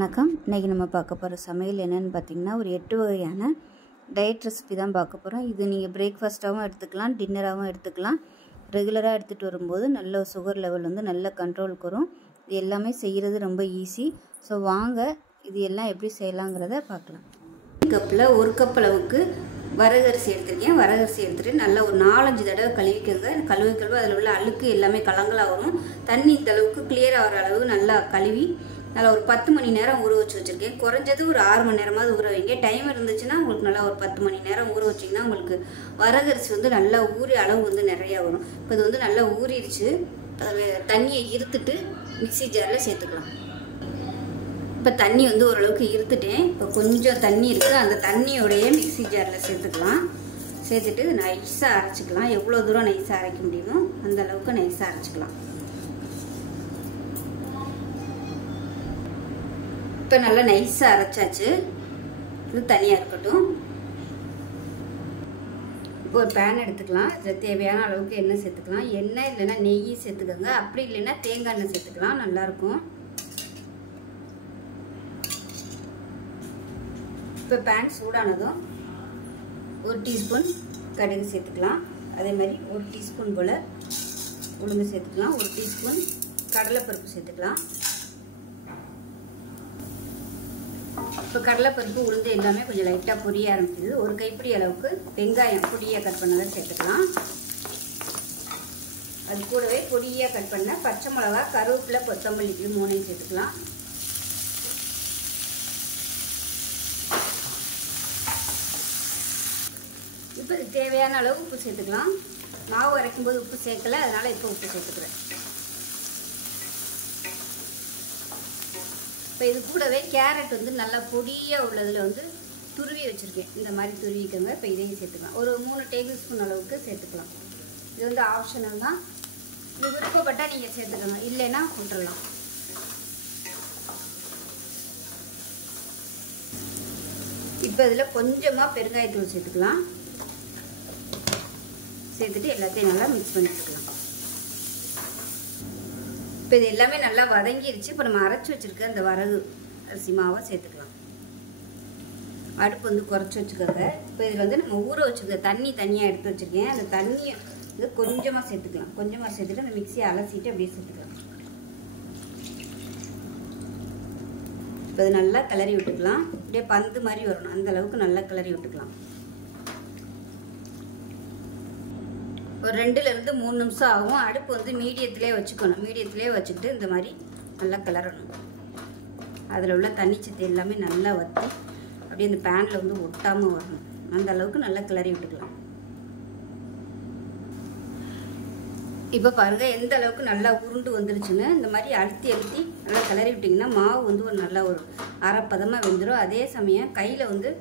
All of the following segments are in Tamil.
வணக்கம். இன்றைக்கி நம்ம பார்க்க போகிற சமையல் என்னென்னு பார்த்திங்கன்னா, ஒரு 8 வகையான டயட் ரெசிபி தான் பார்க்க போகிறோம். இது நீங்கள் பிரேக்ஃபாஸ்ட்டாகவும் எடுத்துக்கலாம், டின்னராகவும் எடுத்துக்கலாம். ரெகுலராக எடுத்துகிட்டு வரும்போது நல்ல சுகர் லெவல் வந்து நல்ல கண்ட்ரோலுக்கு வரும். இது எல்லாமே செய்கிறது ரொம்ப ஈஸி. ஸோ வாங்க இது எல்லாம் எப்படி செய்யலாங்கிறத பார்க்கலாம். கப்பில் 1 கப் அளவுக்கு வரகரிசி எடுத்துருக்கேன். வரகரிசி எடுத்துகிட்டு நல்லா ஒரு 4-5 தடவை கழுவிக்கோங்க. கழுவி அதில் உள்ள அழுக்கு எல்லாமே கலங்களாக வரும். தண்ணி இந்த அளவுக்கு கிளியர் ஆகிற அளவு நல்லா கழுவி நல்லா ஒரு 10 மணி நேரம் ஊற வச்சுருக்கேன். குறைஞ்சது ஒரு 6 மணி நேரமாவது ஊற வைங்க. டைம் இருந்துச்சுன்னா உங்களுக்கு நல்லா ஒரு 10 மணி நேரம் ஊற வச்சிங்கன்னா உங்களுக்கு வரகரிசி வந்து நல்லா ஊறி அளவு வந்து நிறையா வரும். இப்போ இது வந்து நல்லா ஊறிடுச்சு. தண்ணியை இருத்துட்டு மிக்சி ஜாரில் சேர்த்துக்கலாம். இப்போ தண்ணி வந்து ஓரளவுக்கு இருத்துட்டேன். இப்போ கொஞ்சம் தண்ணி இருக்குது, அந்த தண்ணியோடைய மிக்சி ஜாரில் சேர்த்துக்கலாம். சேர்த்துட்டு நைஸாக அரைச்சிக்கலாம். எவ்வளோ தூரம் நைஸாக அரைக்க முடியுமோ அந்த அளவுக்கு நைஸாக அரைச்சிக்கலாம். இப்போ நல்லா நைஸாக அரைச்சாச்சு. இது தனியாக இருக்கட்டும். இப்போ ஒரு பேன் எடுத்துக்கலாம். இதில் தேவையான அளவுக்கு எண்ணெய் சேர்த்துக்கலாம். எண்ணெய் இல்லைன்னா நெய் சேர்த்துக்கோங்க. அப்படி இல்லைன்னா தேங்காய் எண்ணெய் சேர்த்துக்கலாம், நல்லாயிருக்கும். இப்போ பேன் சூடானதும் 1 டீஸ்பூன் கடுகு சேர்த்துக்கலாம். அதே மாதிரி 1 டீஸ்பூன் போல் உளுந்து சேர்த்துக்கலாம். 1 டீஸ்பூன் கடலைப்பருப்பு சேர்த்துக்கலாம். இப்போ கடலைப்பருப்பு உளுந்து எல்லாமே கொஞ்சம் லைட்டாக பொரிய ஆரம்பிக்குது. ஒரு கைப்பிடி அளவுக்கு வெங்காயம் பொடியாக கட் பண்ணதை சேர்த்துக்கலாம். அது கூடவே பொடியாக கட் பண்ண பச்சை மிளகா, கருவேப்பிலை, கொத்தமல்லி இது 3 சேர்த்துக்கலாம். இப்போ இது தேவையான அளவு உப்பு சேர்த்துக்கலாம். மாவு அரைக்கும் போது உப்பு சேர்க்கலை, அதனால் இப்போ உப்பு சேர்த்துக்கிறேன். இப்போ இது கூடவே கேரட் வந்து நல்லா பொடியாக உள்ளதில் வந்து துருவி வச்சுருக்கேன். இந்த மாதிரி துருவிக்கோங்க. இப்போ இதையும் சேர்த்துக்கலாம். ஒரு 3 டேபிள் ஸ்பூன் அளவுக்கு சேர்த்துக்கலாம். இது வந்து ஆப்ஷனல் தான். இது விருப்பப்பட்டால் நீங்கள் சேர்த்துக்கோங்க, இல்லைன்னா விட்டுறலாம். இப்போ இதில் கொஞ்சமாக பெருங்காயத்தூள் சேர்த்துக்கலாம். சேர்த்துட்டு எல்லாத்தையும் நல்லா மிக்ஸ் பண்ணிட்டுக்கலாம். இப்போ இது எல்லாமே நல்லா வதங்கிருச்சு. இப்போ நம்ம அரைச்சி வச்சுருக்க அந்த வரகு அரிசி மாவை சேர்த்துக்கலாம். அடுப்பு வந்து குறைச்சி வச்சுக்கோங்க. இப்போ இதில் வந்து நம்ம ஊற வச்சுருக்க தண்ணி தனியாக எடுத்து வச்சுருக்கேன். அந்த தண்ணியை வந்து கொஞ்சமாக சேர்த்துக்கலாம். கொஞ்சமாக சேர்த்துட்டு அந்த மிக்சியை அலசிட்டு அப்படியே சேர்த்துக்கலாம். இப்போ இது நல்லா கிளறி விட்டுக்கலாம். அப்படியே பந்து மாதிரி வரணும், அந்த அளவுக்கு நல்லா கிளறி விட்டுக்கலாம். ஒரு 2லேருந்து 3 நிமிஷம் ஆகும். அடுப்பு வந்து மீடியத்திலே வச்சுக்கணும். மீடியத்திலே வச்சுக்கிட்டு இந்த மாதிரி நல்லா கிளறணும். அதில் உள்ள தண்ணி சத்து எல்லாமே நல்லா வற்றி அப்படியே இந்த பேனில் வந்து ஒட்டாமல் வரணும். அந்த அளவுக்கு நல்லா கிளறி விட்டுக்கலாம். இப்போ பாருங்கள் எந்த அளவுக்கு நல்லா உருண்டு வந்துருச்சுன்னு. இந்த மாதிரி அழுத்தி நல்லா கிளறி விட்டிங்கன்னா மாவு வந்து ஒரு நல்லா ஒரு அரைப்பதமாக வெந்துடும். அதே சமயம் கையில் வந்து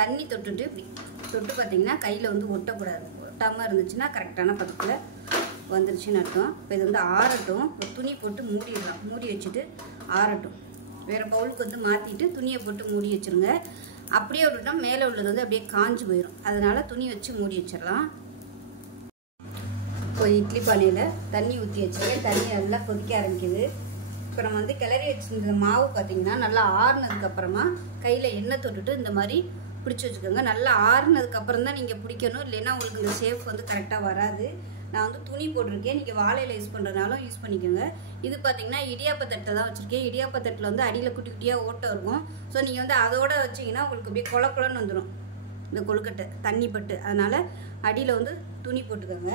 தண்ணி தொட்டுட்டு இப்படி தொட்டு பார்த்திங்கன்னா கையில் வந்து ஒட்டக்கூடாது. ஒட்டாமல் இருந்துச்சுன்னா கரெக்டான பதத்தில் வந்துருச்சுன்னு அர்த்தம். இப்போ இது வந்து ஆறட்டும். ஒரு துணி போட்டு மூடிடலாம். மூடி வச்சுட்டு ஆறட்டும். வேறு பவுலுக்கு வந்து மாற்றிட்டு துணியை போட்டு மூடி வச்சுருங்க. அப்படியே விட்டுட்டோம் மேலே உள்ளது வந்து அப்படியே காஞ்சு போயிடும். அதனால் துணி வச்சு மூடி வச்சிடலாம். ஒரு இட்லி பானையில் தண்ணி ஊற்றி வச்சுருக்கேன். தண்ணி நல்லா கொதிக்க ஆரம்பிக்குது. இப்போ நம்ம வந்து கிளறி வச்சுருந்த மாவு பார்த்திங்கன்னா நல்லா ஆறுனதுக்கப்புறமா கையில் எண்ணெய் தொட்டுட்டு இந்த மாதிரி பிடிச்சி வச்சுக்கோங்க. நல்லா ஆறுனதுக்கப்புறம் தான் நீங்கள் பிடிக்கணும், இல்லைன்னா உங்களுக்கு இந்த ஷேப் வந்து கரெக்டாக வராது. நான் வந்து துணி போட்டிருக்கேன். நீங்கள் வாழையில் யூஸ் பண்ணுறதுனாலும் யூஸ் பண்ணிக்கோங்க. இது பார்த்திங்கன்னா இடியாப்பத்தட்டை தான் வச்சுருக்கேன். இடியாப்பத்தட்டில் வந்து அடியில் குட்டி குட்டியாக ஓட்டை இருக்கும். ஸோ நீங்கள் வந்து அதோடு வச்சிங்கன்னா உங்களுக்கு அப்படியே கொலன்னு வந்துடும் இந்த கொழுக்கட்டை தண்ணி பட்டு. அதனால் அடியில் வந்து துணி போட்டுக்கோங்க.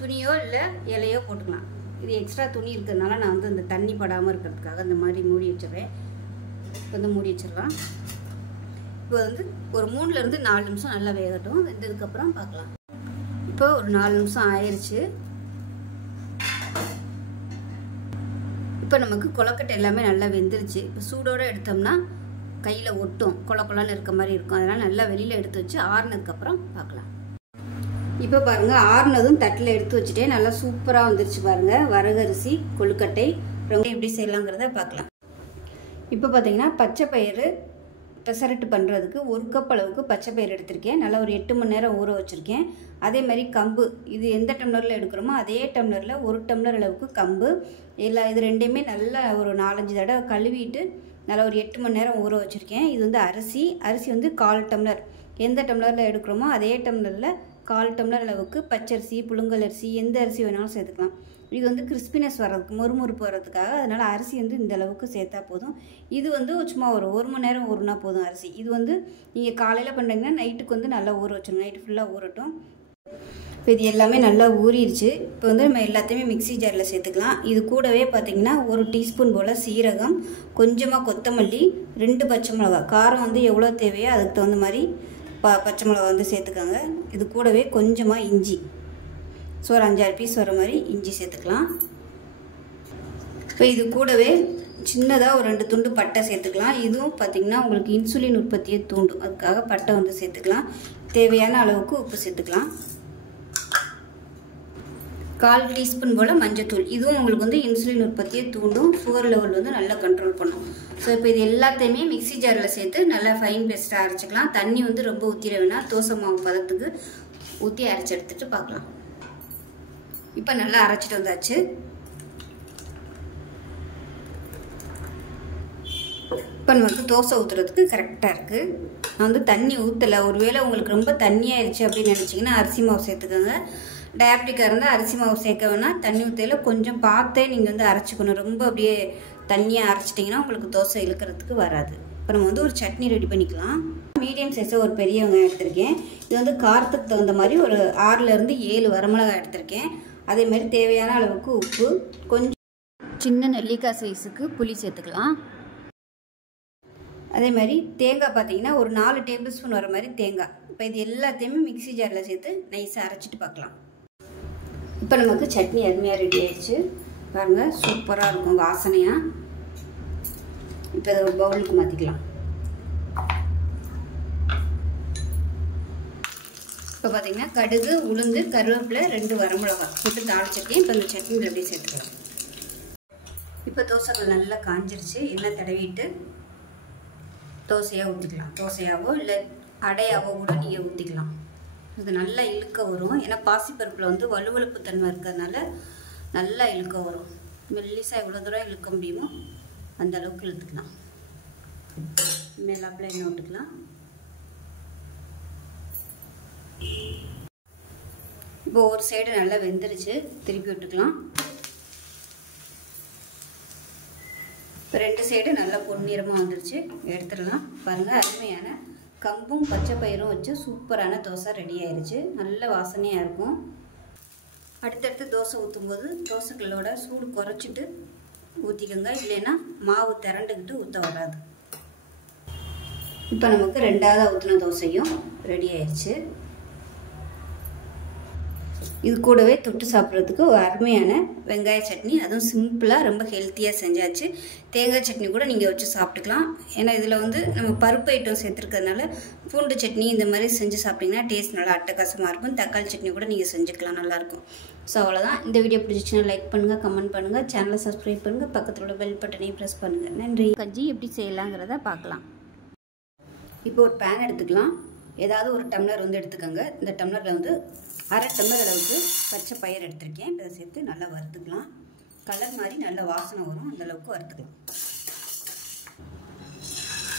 துணியோ இல்லை இலையோ போட்டுக்கலாம். இது எக்ஸ்ட்ரா துணி இருக்கிறதுனால நான் வந்து இந்த தண்ணி படாமல் இருக்கிறதுக்காக இந்த மாதிரி மூடி வச்சிடுறேன். இப்போ வந்து மூடி வச்சிடலாம். இப்போ வந்து ஒரு 3லேருந்து 4 நிமிஷம் நல்லா வேகட்டும். வெந்ததுக்கப்புறம் பார்க்கலாம். இப்போ ஒரு 4 நிமிஷம் ஆயிடுச்சு. இப்போ நமக்கு கொலக்கட்டை எல்லாமே நல்லா வெந்துருச்சு. இப்போ சூடோடு எடுத்தோம்னா கையில் ஒட்டும், கொலன்னு இருக்க மாதிரி இருக்கும். அதனால் நல்லா வெளியில் எடுத்து வச்சு ஆறுனதுக்கப்புறம் பார்க்கலாம். இப்போ பாருங்கள் ஆறுனதும் தட்டில் எடுத்து வச்சுட்டே நல்லா சூப்பராக வந்துருச்சு பாருங்கள். வரகரிசி கொழுக்கட்டை ரொம்ப எப்படி செய்யலாங்கிறத பார்க்கலாம். இப்போ பார்த்தீங்கன்னா பச்சை பயிறு பெசரட்டு பண்ணுறதுக்கு 1 கப் அளவுக்கு பச்சை பயிறு எடுத்திருக்கேன். நல்லா ஒரு 8 மணி நேரம் ஊற வச்சுருக்கேன். அதே மாதிரி கம்பு, இது எந்த டம்ளரில் எடுக்கிறோமோ அதே டம்ளரில் 1 டம்ளர் அளவுக்கு கம்பு, இது ரெண்டையுமே நல்லா ஒரு 4-5 தடவை கழுவிட்டு நல்லா ஒரு 8 மணி நேரம் ஊற வச்சுருக்கேன். இது வந்து அரிசி வந்து 1/4 டம்ளர், எந்த டம்ளரில் எடுக்கிறோமோ அதே டம்ளரில் 1/4 டம்ளர் அளவுக்கு பச்சரிசி, புழுங்கல் அரிசி, எந்த அரிசி வேணாலும் சேர்த்துக்கலாம். இது வந்து கிறிஸ்பினஸ் வர்றதுக்கு, மொறுமொறுப்பு வர்றதுக்காக, அதனால் அரிசி வந்து இந்த அளவுக்கு சேர்த்தா போதும். இது வந்து சும்மா ஒரு 1 மணி நேரம் ஊறினா போதும் அரிசி. இது வந்து நீங்கள் காலையில் பண்ணுறீங்கன்னா நைட்டுக்கு வந்து நல்லா ஊற வச்சிடணும், நைட்டு ஃபுல்லாக ஊறட்டும். இப்போ இது எல்லாமே நல்லா ஊறிடுச்சு. இப்போ வந்து நம்ம எல்லாத்தையுமே மிக்ஸி ஜாரில் சேர்த்துக்கலாம். இது கூடவே பார்த்திங்கன்னா 1 டீஸ்பூன் போல் சீரகம், கொஞ்சமாக கொத்தமல்லி, 2 பச்சை மிளகா, காரம் வந்து எவ்வளோ தேவையோ அதுக்கு தகுந்த மாதிரி பச்சை மிளகா வந்து சேர்த்துக்கோங்க. இது கூடவே கொஞ்சமாக இஞ்சி, ஸோ ஒரு 5-6 பீஸ் வர மாதிரி இஞ்சி சேர்த்துக்கலாம். இப்போ இது கூடவே சின்னதாக ஒரு 2 துண்டு பட்டை சேர்த்துக்கலாம். இதுவும் பார்த்திங்கன்னா உங்களுக்கு இன்சுலின் உற்பத்தியை தூண்டும், அதுக்காக பட்டை வந்து சேர்த்துக்கலாம். தேவையான அளவுக்கு உப்பு சேர்த்துக்கலாம். 1/4 டீஸ்பூன் போல் மஞ்சத்தூள், இதுவும் உங்களுக்கு வந்து இன்சுலின் உற்பத்தியை தூண்டும், சுகர் லெவல் வந்து நல்லா கண்ட்ரோல் பண்ணும். ஸோ இப்போ இது எல்லாத்தையுமே மிக்ஸி ஜாரில் சேர்த்து நல்லா ஃபைன் பேஸ்ட்டாக அரைச்சிக்கலாம். தண்ணி வந்து ரொம்ப ஊற்றிட வேணாம், தோசை மாவு பதத்துக்கு ஊற்றி அரைச்சி எடுத்துகிட்டு பார்க்கலாம். இப்போ நல்லா அரைச்சிட்டு வந்தாச்சு. இப்போ நமக்கு தோசை ஊற்றுறதுக்கு கரெக்டாக இருக்குது. நான் வந்து தண்ணி ஊற்றலை. ஒருவேளை உங்களுக்கு ரொம்ப தண்ணியாகிடுச்சு அப்படின்னு நினச்சிங்கன்னா அரிசி மாவு சேர்த்துக்கோங்க. டயபெட்டிக்காக இருந்தால் அரிசி மாவு சேர்க்க வேணால், தண்ணி ஊற்றையில் கொஞ்சம் பார்த்தே நீங்கள் வந்து அரைச்சிக்கணும். ரொம்ப அப்படியே தண்ணியாக அரைச்சிட்டிங்கன்னா உங்களுக்கு தோசை இழுக்கிறதுக்கு வராது. இப்போ நம்ம வந்து ஒரு சட்னி ரெடி பண்ணிக்கலாம். மீடியம் சைஸை ஒரு பெரிய வெங்காயம் எடுத்திருக்கேன். இது வந்து காரத்துக்கு தகுந்த மாதிரி ஒரு 6-7 வரமிளகாய் எடுத்திருக்கேன். அதே மாதிரி தேவையான அளவுக்கு உப்பு, கொஞ்சம் சின்ன நெல்லிக்காய் சைஸுக்கு புளி சேர்த்துக்கலாம். அதே மாதிரி தேங்காய் பார்த்தீங்கன்னா ஒரு 4 டேபிள் ஸ்பூன் வர மாதிரி தேங்காய். இப்போ இது எல்லாத்தையுமே மிக்ஸி ஜாரில் சேர்த்து நைஸாக அரைச்சிட்டு பார்க்கலாம். இப்போ நமக்கு சட்னி அருமையாக ரெடி ஆயிடுச்சு பாருங்கள், சூப்பராக இருக்கும் வாசனையாக. இப்போ இதை ஒரு பவுலுக்கு மாற்றிக்கலாம். இப்போ பார்த்தீங்கன்னா கடுகு, உளுந்து, கருவேப்பிலை, 2 வரமிளகாய் போட்டு தாளிச்சிருக்கேன். இப்போ இந்த சட்னியில் அப்படியே சேர்த்துக்கலாம். இப்போ தோசைகள் நல்லா காஞ்சிருச்சு. எண்ணெய் தடவிட்டு தோசையாக ஊற்றிக்கலாம். தோசையாவோ இல்லை அடையாவோ கூட நீங்கள் ஊற்றிக்கலாம். இது நல்லா இழுக்க வரும். ஏன்னா பாசிப்பருப்பில் வந்து வலுவழுப்பு தன்மை இருக்கிறதுனால நல்லா இழுக்க வரும். மெல்லிசாக எவ்வளோ தூரம் இழுக்க முடியுமோ அந்த அளவுக்கு இழுத்துக்கலாம். மேலாப்பில் எண்ணெய் விட்டுக்கலாம். இப்போ ஒரு சைடு நல்லா வெந்துருச்சு, திருப்பி விட்டுக்கலாம். இப்போ 2 சைடு நல்லா பொன்னிறமாக வந்துருச்சு, எடுத்துடலாம். பாருங்கள், அருமையான கம்பும் பச்சை பயிரும் வச்சு சூப்பரான தோசை ரெடி ஆயிடுச்சு. நல்ல வாசனையாக இருக்கும். அடுத்தடுத்து தோசை ஊற்றும்போது தோசைகளோட சூடு குறைச்சிட்டு ஊற்றிக்கோங்க, இல்லைன்னா மாவு திரண்டுக்கிட்டு ஊற்ற வராது. இப்போ நமக்கு 2வது ஊற்றின தோசையும் ரெடி ஆயிடுச்சு. இது கூடவே தொட்டு சாப்பிட்றதுக்கு ஒரு அருமையான வெங்காய சட்னி, அதுவும் சிம்பிளாக ரொம்ப ஹெல்த்தியாக செஞ்சாச்சு. தேங்காய் சட்னி கூட நீங்கள் வச்சு சாப்பிட்டுக்கலாம். ஏன்னா இதில் வந்து நம்ம பருப்பு ஐட்டம் சேர்த்துருக்கிறதுனால பூண்டு சட்னி இந்த மாதிரி செஞ்சு சாப்பிட்டிங்கன்னா டேஸ்ட் நல்லா அட்டகாசமாக இருக்கும். தக்காளி சட்னி கூட நீங்கள் செஞ்சுக்கலாம், நல்லாயிருக்கும். ஸோ அவ்வளோதான். இந்த வீடியோ பிடிச்சிச்சுன்னா லைக் பண்ணுங்கள், கமெண்ட் பண்ணுங்கள், சேனலை சப்ஸ்கிரைப் பண்ணுங்கள், பக்கத்தில் உள்ள பெல் பட்டனையும் ப்ரெஸ் பண்ணுங்கள். நன்றி. கஞ்சி எப்படி செய்யலாங்கிறத பார்க்கலாம். இப்போ ஒரு பேன் எடுத்துக்கலாம். ஏதாவது ஒரு டம்ளர் வந்து எடுத்துக்கோங்க. இந்த டம்ளரில் வந்து 1/2 டம்ளர் அளவுக்கு பச்சை பயிர் எடுத்திருக்கேன். இதை சேர்த்து நல்லா வறுத்துக்கலாம். கலர் மாதிரி நல்ல வாசனை வரும், அந்தளவுக்கு வறுத்துக்கலாம்.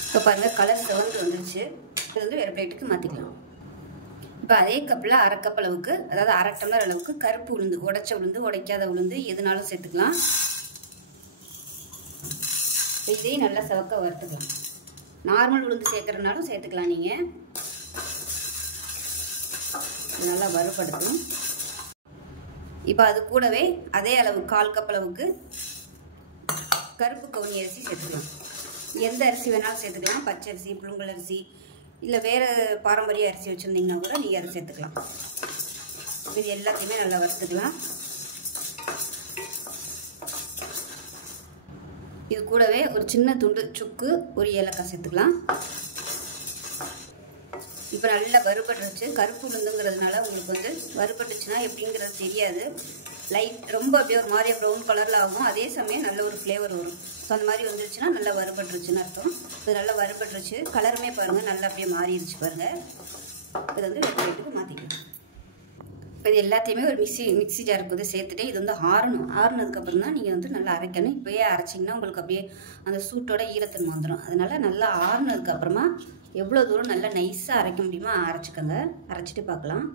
இப்போ பாருங்கள், கலர் சிவந்து வந்துருச்சு. இது வந்து வேறு பிளேட்டுக்கு மாற்றிக்கலாம். இப்போ அதே கப்பில் 1/2 கப் அளவுக்கு, அதாவது 1/2 டம்ளர் அளவுக்கு கருப்பு உளுந்து, உடைச்ச உளுந்து, உடைக்காத உளுந்து எதுனாலும் சேர்த்துக்கலாம். இதையும் நல்லா சிவக்க வறுத்துக்கலாம். நார்மல் உளுந்து சேர்க்குறதுனாலும் சேர்த்துக்கலாம் நீங்கள். நல்லா வறுபடுத்தணும். இப்போ அது கூடவே அதே அளவு 1/4 கப் அளவுக்கு கருப்பு கவுனி அரிசி சேர்த்துக்கலாம். எந்த அரிசி வேணாலும் சேர்த்துக்கலாம். பச்சரிசி, புழுங்கல் அரிசி, இல்லை வேறு பாரம்பரிய அரிசி வச்சுருந்தீங்கன்னா கூட நீங்கள் அதை சேர்த்துக்கலாம். இது எல்லாத்தையுமே நல்லா வறுத்துக்கலாம். இது கூடவே ஒரு சின்ன துண்டு சுக்கு, ஒரு ஏலக்காய் சேர்த்துக்கலாம். இப்போ நல்லா வறுபட்டுருச்சு. கருப்பு உளுந்துங்கிறதுனால உங்களுக்கு வந்து வறுபட்டுச்சுன்னா எப்படிங்கிறது தெரியாது. லைட் ரொம்ப அப்படியே ஒரு மாதிரி ப்ரௌன் கலரில் ஆகும். அதே சமயம் நல்ல ஒரு ஃப்ளேவர் வரும். ஸோ அந்த மாதிரி வந்துருச்சுன்னா நல்லா வறுபட்டுருச்சுன்னு அர்த்தம். இது நல்லா வறுபட்டுருச்சு. கலருமே பாருங்கள் நல்லா அப்படியே மாறிடுச்சு பாருங்கள். இது வந்து வெயிட்டுக்கு மாற்றிக்கலாம். இப்போ இது எல்லாத்தையுமே ஒரு மிக்ஸி ஜாருக்கு வந்து சேர்த்துட்டு இது வந்து ஆறுனதுக்கப்புறம் தான் நீங்கள் வந்து நல்லா அரைக்கணும். இப்போயே அரைச்சிங்கன்னா உங்களுக்கு அப்படியே அந்த சூட்டோட ஈரத்தன்மை வந்துடும். அதனால் நல்லா ஆறுனதுக்கப்புறமா எவ்வளோ தூரம் நல்லா நைஸாக அரைக்க முடியுமோ அரைச்சிக்கோங்க. அரைச்சிட்டு பார்க்கலாம்.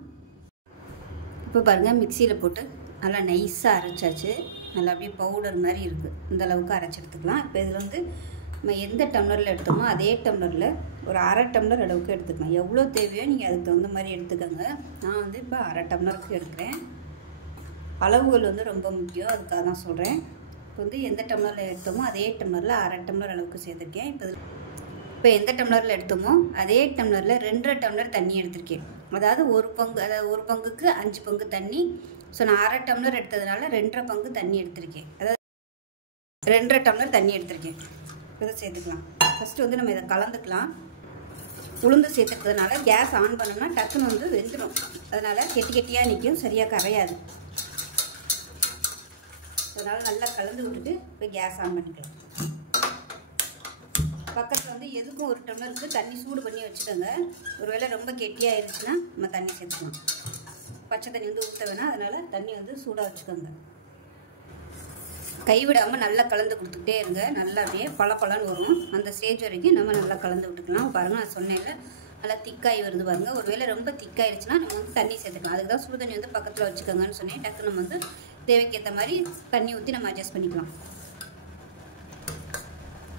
இப்போ பாருங்கள் மிக்சியில் போட்டு நல்லா நைஸாக அரைச்சாச்சு. நல்லா அப்படியே பவுடர் மாதிரி இருக்குது. இந்த அளவுக்கு அரைச்சி எடுத்துக்கலாம். இப்போ இதில் வந்து நம்ம எந்த டம்ளரில் எடுத்தோமோ அதே டம்ளரில் ஒரு அரை டம்ளர் அளவுக்கு எடுத்துக்கலாம். எவ்வளோ தேவையோ நீங்கள் அதுக்கு தகுந்த மாதிரி எடுத்துக்கோங்க. நான் வந்து இப்போ அரை டம்ளருக்கு எடுக்கிறேன். அளவுகள் வந்து ரொம்ப முக்கியம், அதுக்காக தான் சொல்கிறேன். இப்போ வந்து எந்த டம்ளரில் எடுத்தோமோ அதே டம்ளரில் அரை டம்ளர் அளவுக்கு சேர்த்துருக்கேன். இப்போ எந்த டம்ளரில் எடுத்தோமோ அதே டம்ளரில் 2.5 டம்ளர் தண்ணி எடுத்திருக்கேன். அதாவது ஒரு பங்குக்கு 5 பங்கு தண்ணி. ஸோ நான் அரை டம்ளர் எடுத்ததுனால 2.5 பங்கு தண்ணி எடுத்திருக்கேன். அதாவது 2.5 டம்ளர் தண்ணி எடுத்திருக்கேன். இதை சேர்த்துக்கலாம். ஃபஸ்ட்டு வந்து நம்ம இதை கலந்துக்கலாம். உளுந்து சேர்த்துக்கிறதுனால கேஸ் ஆன் பண்ணோம்னா டக்குன்னு வந்து வெந்துடும். அதனால் கெட்டியாக நிற்கும், சரியாக கரையாது. அதனால் நல்லா கலந்து விட்டுட்டு இப்போ கேஸ் ஆன் பண்ணிக்கலாம். பக்கத்தில் வந்து எதுக்கும் ஒரு டம்ளருக்கு தண்ணி சூடு பண்ணி வச்சுக்கோங்க. ஒருவேளை ரொம்ப கெட்டியாகிடுச்சுன்னா நம்ம தண்ணி சேர்த்துக்கலாம். பச்சை தண்ணி வந்து ஊற்ற வேணாம். அதனால் தண்ணி வந்து சூடாக வச்சுக்கோங்க. கைவிடாமல் நல்லா கலந்து கொடுத்துக்கிட்டே இருங்க. நல்லா அப்படியே பழன்னு வரும். அந்த ஸ்டேஜ் வரைக்கும் நம்ம நல்லா கலந்து விட்டுக்கலாம். பாருங்கள், நான் சொன்னேன்ல நல்லா திக்காகி வருது பாருங்கள். ஒருவேளை ரொம்ப திக்காயிடுச்சுன்னா நம்ம வந்து தண்ணி சேர்த்துக்கலாம். அதுக்கு தான் சுடு தண்ணி வந்து பக்கத்தில் வச்சுக்கோங்கன்னு சொன்னேன். டக்கு நம்ம வந்து தேவைக்கேற்ற மாதிரி தண்ணி ஊற்றி நம்ம அட்ஜஸ்ட் பண்ணிக்கலாம்.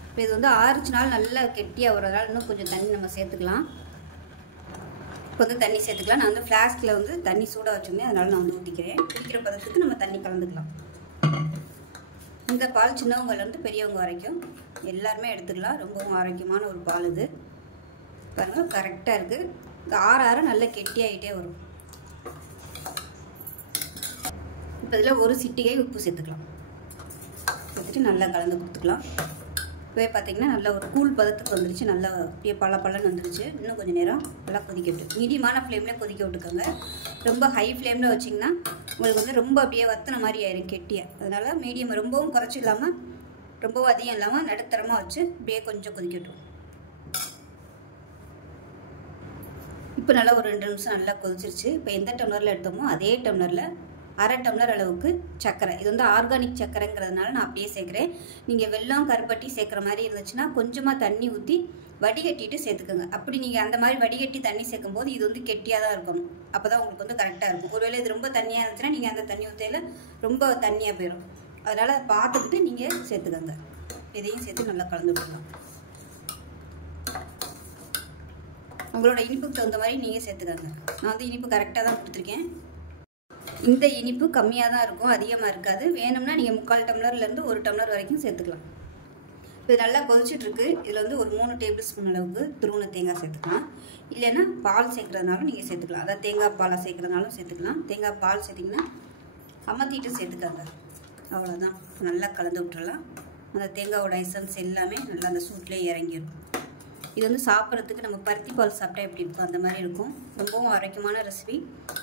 இப்போ இது வந்து 6 நாள் நல்லா கெட்டியாக வரதுனால இன்னும் கொஞ்சம் தண்ணி நம்ம சேர்த்துக்கலாம். இப்போ வந்து தண்ணி சேர்த்துக்கலாம். நான் வந்து ஃப்ளாஸ்கில் வந்து தண்ணி சூடாக வச்சுருந்தேன். அதனால் நான் வந்து ஊற்றிக்கிறேன். குடிக்கிற பதத்துக்கு நம்ம தண்ணி கலந்துக்கலாம். இந்த பால் சின்னவங்கலேருந்து பெரியவங்க வரைக்கும் எல்லாருமே எடுத்துக்கலாம். ரொம்பவும் ஆரோக்கியமான ஒரு பால் இது. பாருங்கள், கரெக்டாக இருக்குது. இந்த ஆற நல்லா கெட்டியாகிட்டே வரும். இப்போ இதில் ஒரு சிட்டிகை உப்பு சேர்த்துக்கலாம். சேர்த்துட்டு நல்லா கலந்து கொடுத்துக்கலாம். இப்போ பார்த்திங்கன்னா நல்லா ஒரு கூழ் பதத்துக்கு வந்துருச்சு. நல்லா அப்படியே பழன்னு வந்துருச்சு. இன்னும் கொஞ்சம் நேரம் நல்லா கொதிக்க விட்டு மீடியமான ஃப்ளேமில் கொதிக்க விட்டுக்கோங்க. ரொம்ப ஹை ஃப்ளேமில் வச்சிங்கன்னா உங்களுக்கு வந்து ரொம்ப அப்படியே வத்தின மாதிரி ஆயிரும் கெட்டியாக. அதனால் மீடியம், ரொம்பவும் குறைச்சி இல்லாமல் ரொம்பவும் அதிகம் இல்லாமல் நடுத்தரமாக வச்சு அப்படியே கொஞ்சம் கொதிக்க விட்டுரும். இப்போ நல்லா ஒரு 2 நிமிஷம் நல்லா கொதிச்சிருச்சு. இப்போ எந்த டம்ளரில் எடுத்தோமோ அதே டம்ளரில் அரை டம்ளர் அளவுக்கு சர்க்கரை. இது வந்து ஆர்கானிக் சர்க்கரைங்கிறதுனால நான் அப்படியே சேர்க்குறேன். நீங்கள் வெல்லம் கருப்பட்டி சேர்க்குற மாதிரி இருந்துச்சுன்னா கொஞ்சமாக தண்ணி ஊற்றி வடிகட்டிட்டு சேர்த்துக்கோங்க. அப்படி நீங்கள் அந்த மாதிரி வடிகட்டி தண்ணி சேர்க்கும் போது இது வந்து கெட்டியாக தான் இருக்கணும். அப்போ தான் உங்களுக்கு வந்து கரெக்டாக இருக்கும். ஒருவேளை இது ரொம்ப தண்ணியாக இருந்துச்சுன்னா நீங்கள் அந்த தண்ணி ஊற்றையில் ரொம்ப தண்ணியாக போயிடும். அதனால் பார்த்துக்கிட்டு நீங்கள் சேர்த்துக்கோங்க. இதையும் சேர்த்து நல்லா கலந்து விடலாம். உங்களோட இனிப்புக்கு தகுந்த மாதிரி நீங்கள் சேர்த்துக்கோங்க. நான் வந்து இனிப்பு கரெக்டாக தான் கொடுத்துருக்கேன். இந்த இனிப்பு கம்மியாக தான் இருக்கும், அதிகமாக இருக்காது. வேணும்னா நீங்கள் 3/4 டம்ளர்லேருந்து 1 டம்ளர் வரைக்கும் சேர்த்துக்கலாம். இப்போ நல்லா கொதிச்சுட்ருக்கு. இதில் வந்து ஒரு 3 டேபிள் ஸ்பூன் அளவுக்கு துருவன தேங்காய் சேர்த்துக்கலாம். இல்லைன்னா பால் சேர்க்குறதுனாலும் நீங்கள் சேர்த்துக்கலாம். அதாவது தேங்காய் பாலை சேர்க்குறதுனாலும் சேர்த்துக்கலாம். தேங்காய் பால் சேர்த்திங்கன்னா அமர்த்திட்டு சேர்த்துக்காங்க. அவ்வளோதான். நல்லா கலந்து விட்டுறலாம். அந்த தேங்காயோட எசன்ஸ் எல்லாமே நல்லா அந்த சூட்லேயே இறங்கிடும். இது வந்து சாப்பிட்றதுக்கு நம்ம பருத்தி பால் சாப்பிட்டா எப்படி இருக்கும் அந்த மாதிரி இருக்கும். ரொம்பவும் ஆரோக்கியமான ரெசிபி,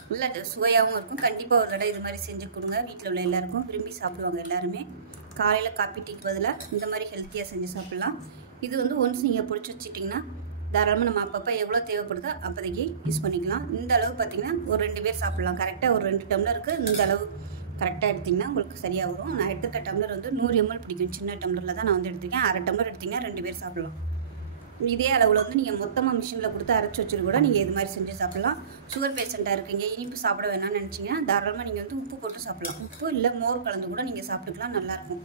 நல்லா சுவையாகவும் இருக்கும். கண்டிப்பாக ஒரு தடவை இது மாதிரி செஞ்சு கொடுங்க. வீட்டில் உள்ள எல்லாருக்கும் விரும்பி சாப்பிடுவாங்க. எல்லாருமே காலையில் காப்பி டீக்கு பதிலாக இந்த மாதிரி ஹெல்த்தியாக செஞ்சு சாப்பிட்லாம். இது வந்து ஒன்ஸ் நீங்கள் பிடிச்சி வச்சிட்டிங்கன்னா தாராளமாக நம்ம அப்பப்போ எவ்வளோ தேவைப்படுதோ அப்போதைக்கு யூஸ் பண்ணிக்கலாம். இந்த அளவு பார்த்திங்கன்னா ஒரு 2 பேர் சாப்பிட்லாம். கரெக்டாக ஒரு 2 டம்ளருக்கு இந்த அளவு கரெக்டாக எடுத்திங்கன்னா உங்களுக்கு சரியாக வரும். நான் எடுத்துக்க டம்ளர் வந்து 100 ml பிடிக்கும். சின்ன டம்ளரில் தான் நான் வந்து எடுத்துருக்கேன். அரை டம்ளர் எடுத்திங்கன்னா 2 பேர் சாப்பிட்லாம். இதே அளவில் வந்து நீங்கள் மொத்தமாக மிஷினில் கொடுத்து அரைச்சி வச்சுட்டு கூட நீங்கள் இது மாதிரி செஞ்சு சாப்பிட்லாம். சுகர் பேஷண்ட்டாக இருக்கீங்க, இனிப்பு சாப்பிட வேணாம்னு நினச்சிங்கன்னா தாராளமாக நீங்கள் வந்து உப்பு போட்டு சாப்பிட்லாம். உப்பு இல்லை மோர் கலந்து கூட நீங்கள் சாப்பிட்டுக்கலாம், நல்லாயிருக்கும்.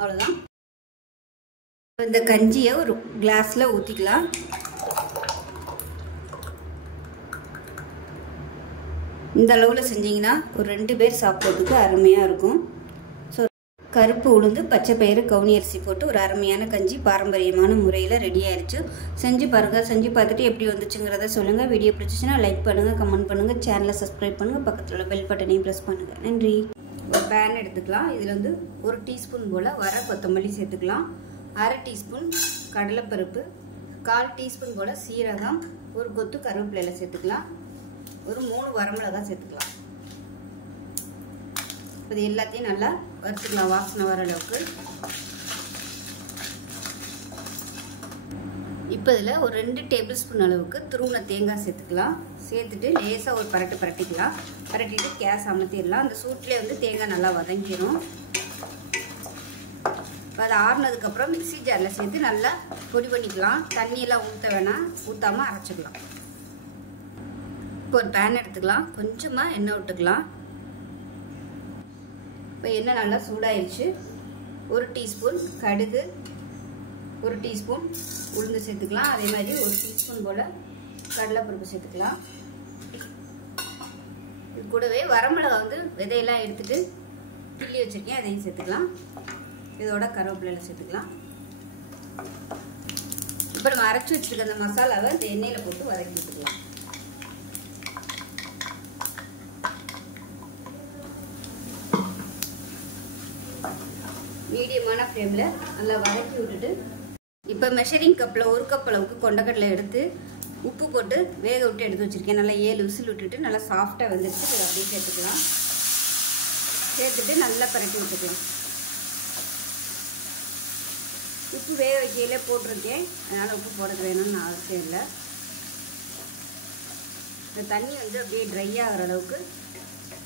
அவ்வளோதான். இந்த கஞ்சியை ஒரு கிளாஸில் ஊற்றிக்கலாம். இந்த அளவில் செஞ்சிங்கன்னா ஒரு 2 பேர் சாப்பிட்றதுக்கு அருமையாக இருக்கும். கருப்பு உளுந்து, பச்சை பயிறு, கவுனி அரிசி போட்டு ஒரு அருமையான கஞ்சி பாரம்பரியமான முறையில் ரெடி ஆயிடுச்சு. செஞ்சு பாருங்கள். செஞ்சு பார்த்துட்டு எப்படி வந்துச்சுங்கிறத சொல்லுங்கள். வீடியோ பிடிச்சிச்சுன்னா லைக் பண்ணுங்கள், கமெண்ட் பண்ணுங்கள், சேனலை சப்ஸ்கிரைப் பண்ணுங்கள், பக்கத்தில் உள்ள பெல் பட்டனையும் ப்ரெஸ் பண்ணுங்கள். நன்றி. ஒரு பேன் எடுத்துக்கலாம். இதில் வந்து 1 டீஸ்பூன் போல் வர கொத்தமல்லி சேர்த்துக்கலாம். அரை டீஸ்பூன் கடலைப்பருப்பு, 1/4 டீஸ்பூன் போல் சீரகம், ஒரு கொத்து கருவேப்பிலையில் சேர்த்துக்கலாம். ஒரு 3 வரமிளகாய் சேர்த்துக்கலாம். இது எல்லாத்தையும் நல்லா வறுத்துக்கலாம் வாசனை வர அளவுக்கு. இப்போ இதில் ஒரு 2 டேபிள் ஸ்பூன் அளவுக்கு துருவின தேங்காய் சேர்த்துக்கலாம். சேர்த்துட்டு லேசாக ஒரு பரட்டிக்கலாம். பரட்டிட்டு கேஸ் அமர்த்திடலாம். அந்த சூட்லேயே வந்து தேங்காய் நல்லா வதங்கிடும். இப்போ அது ஆறுனதுக்கப்புறம் மிக்ஸி ஜாரில் சேர்த்து நல்லா பொடி பண்ணிக்கலாம். தண்ணியெல்லாம் ஊற்ற வேணாம், ஊற்றாமல் அரைச்சிக்கலாம். இப்போ ஒரு பேன் எடுத்துக்கலாம். கொஞ்சமாக எண்ணெய் விட்டுக்கலாம். இப்போ எண்ணெய் நல்லா சூடாயிடுச்சு. 1 டீஸ்பூன் கடுகு, 1 டீஸ்பூன் உளுந்து சேர்த்துக்கலாம். அதே மாதிரி 1 டீஸ்பூன் போல் கடலைப்பருப்பு சேர்த்துக்கலாம். இது கூடவே வரமிளகா வந்து விதையெல்லாம் எடுத்துட்டு கிள்ளி வச்சுருக்கேன், அதையும் சேர்த்துக்கலாம். இதோட கருவேப்பிலை சேர்த்துக்கலாம். இப்போ நம்ம அரைச்சி வச்சுருக்க அந்த மசாலாவை இந்த எண்ணெயில் போட்டு வதக்கி வச்சுக்கலாம். மீடியமான ஃப்ளேமில் நல்லா வதக்கி விட்டுட்டு இப்போ மெஷரிங் கப்பில் 1 கப் அளவுக்கு கொண்டக்கடலை எடுத்து உப்பு போட்டு வேக விட்டு எடுத்து வச்சுருக்கேன். நல்லா 7 விசில் விட்டுட்டு நல்லா சாஃப்டாக வெந்துடுச்சு. இதை அப்படியே சேர்த்துக்கலாம். சேர்த்துட்டு நல்லா பரட்டி விட்டுக்கலாம். உப்பு வேக வைக்கையிலே போட்டிருக்கேன், அதனால் உப்பு போட வேணும்னு அவசியம் இல்லை. இந்த தண்ணி வந்து அப்படியே ட்ரை ஆகிற அளவுக்கு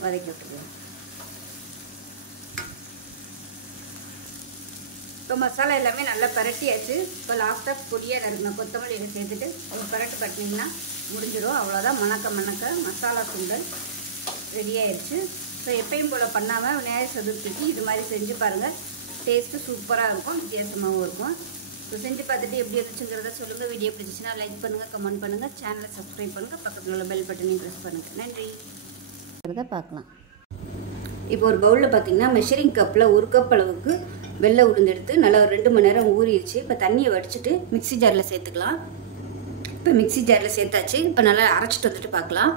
வதக்கி விட்டுக்கலாம். இப்போ மசாலா எல்லாமே நல்லா பரட்டியாச்சு. இப்போ லாஸ்ட்டாக பொடியாக நறுக்கின கொத்தமல்லி இதை சேர்த்துட்டு ஒரு பரட்டு பட்டினீங்கன்னா முடிஞ்சிடும். அவ்வளோதான். மணக்க மசாலா சுண்டல் ரெடி ஆயிடுச்சு. ஸோ எப்பயும் போல் பண்ணாமல் விநாயகர் சதுர்த்திக்கு இது மாதிரி செஞ்சு பாருங்கள். டேஸ்ட்டு சூப்பராக இருக்கும், வித்தியாசமாகவும் இருக்கும். ஸோ செஞ்சு பார்த்துட்டு எப்படி இருந்துச்சுங்கிறத சொல்லுங்கள். வீடியோ பிடிச்சிச்சுன்னா லைக் பண்ணுங்கள், கமெண்ட் பண்ணுங்கள், சேனலை சப்ஸ்கிரைப் பண்ணுங்கள், பக்கத்தில் உள்ள பெல் பட்டனையும் ப்ரெஸ் பண்ணுங்கள். நன்றி. பார்க்கலாம். இப்போ ஒரு பவுலில் பார்த்தீங்கன்னா மெஷரிங் கப்பில் 1 கப் அளவுக்கு வெள்ளை உளுந்து எடுத்து நல்லா ஒரு 2 மணி நேரம் ஊறிடுச்சு. இப்போ தண்ணியை வடிச்சிட்டு மிக்ஸி ஜாரில் சேர்த்துக்கலாம். இப்போ மிக்ஸி ஜாரில் சேர்த்தாச்சு. இப்போ நல்லா அரைச்சிட்டு வந்துட்டு பார்க்கலாம்.